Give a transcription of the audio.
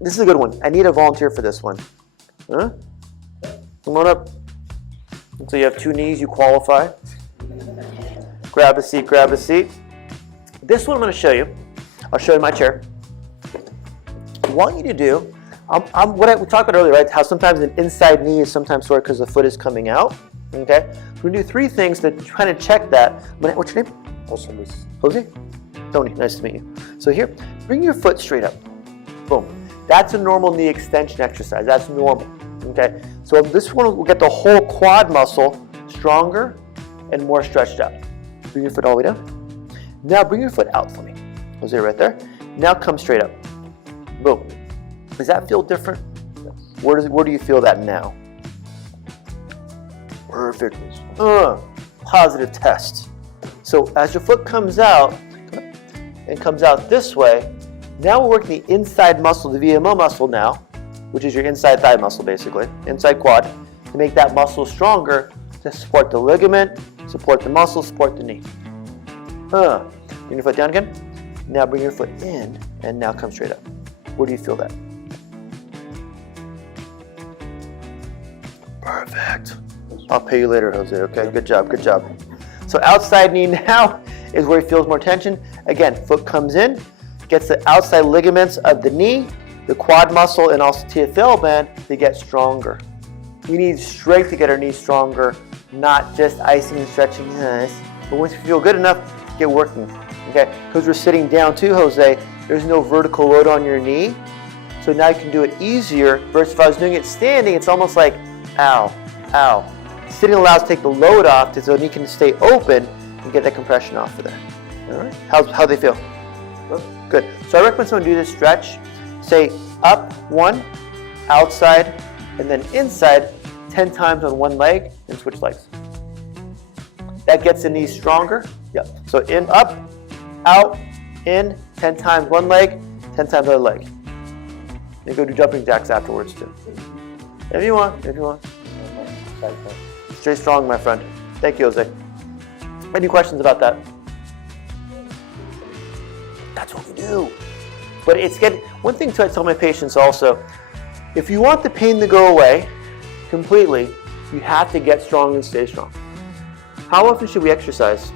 This is a good one. I need a volunteer for this one. Huh? Come on up. So you have 2 knees, you qualify. Grab a seat, grab a seat. This one I'm going to show you. I'll show you my chair. What I want you to do, what we talked about earlier, right? How sometimes an inside knee is sometimes sore because the foot is coming out. Okay? So we're going to do 3 things to kind of check that. What's your name? Jose? Tony, nice to meet you. So here, bring your foot straight up. Boom. That's a normal knee extension exercise. That's normal. Okay? So this one will get the whole quad muscle stronger and more stretched out. Bring your foot all the way down. Now bring your foot out for me. Jose, right there. Now come straight up. Boom. Does that feel different? Yes. Where do you feel that now? Perfect. Positive test. So as your foot comes out and comes out this way, now we're working the inside muscle, the VMO muscle now, which is your inside thigh muscle basically, inside quad, to make that muscle stronger to support the ligament, support the muscle, support the knee. Bring your foot down again. Now bring your foot in and now come straight up. Where do you feel that? Perfect. I'll pay you later, Jose, okay? Good job, good job. So outside knee now is where he feels more tension. Again, foot comes in, gets the outside ligaments of the knee, the quad muscle, and also TFL band to get stronger. We need strength to get our knees stronger, not just icing and stretching. But once you feel good enough, get working. Okay? Because we're sitting down too, Jose, there's no vertical load on your knee. So now you can do it easier versus if I was doing it standing, it's almost like, ow, ow. Sitting allows to take the load off so the knee can stay open and get that compression off of there. All right? How they feel? Good. So I recommend someone do this stretch. Say up 1, outside, and then inside 10 times on one leg and switch legs. That gets the knees stronger. Yep. So in, up, out, in, 10 times one leg, 10 times other leg. You go do jumping jacks afterwards too. If you want, if you want. Stay strong, my friend. Thank you, Jose. Any questions about that? That's what we do. But it's one thing to tell my patients also, if you want the pain to go away completely, you have to get strong and stay strong. How often should we exercise?